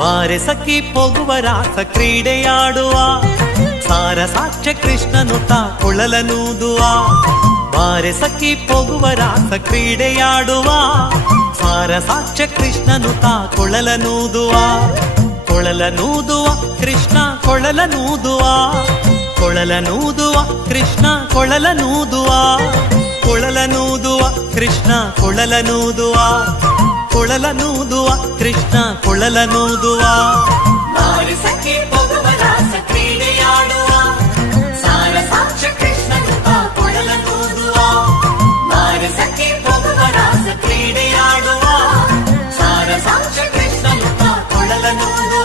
ಬಾರೆ ಸಖಿ ಪೋಗುವ ರಾಸ ಕ್ರೀಡೆಯಾಡುವ ಸಾರ ಸಾಕ್ಷ್ಯ ಕೃಷ್ಣನು ತಾ ಕೊಳಲನೂದುವ ಬಾರೆ ಸಖಿ ಪೋಗುವ ರಾಸ ಕ್ರೀಡೆಯಾಡುವ ಸಾರ ಸಾಕ್ಷ್ಯ ಕೃಷ್ಣನು ತಾ ಕೊಳಲನೂದುವ ಕೊಳಲನೂದುವ ಕೃಷ್ಣ ಕೊಳಲನೂದುವ ಕೊಳಲನೂದುವ ಕೃಷ್ಣ ಕೊಳಲನೂದುವ ಕೊಳಲನೂದುವ ಕೃಷ್ಣ ಕೊಳಲನೂದುವ ಕೊಳಲನೂದುವ ಕೃಷ್ಣ ಕೊಳಲನೂದುವ ಬಾರೆ ಸಖಿ ಪೋಗುವ ರಾಸ ಕ್ರೀಡೆಯಾಡುವ ಸಾರ ಸಾಕ್ಷ್ಯ ಕೃಷ್ಣನು ತಾ ಕೊಳಲನೂದುವ ಬಾರೆ ಸಖಿ ಪೋಗುವ ರಾಸ ಕ್ರೀಡೆಯಾಡುವ ಸಾರ ಸಾಕ್ಷ್ಯ ಕೃಷ್ಣನು ತಾ ಕೊಳಲನೂದುವ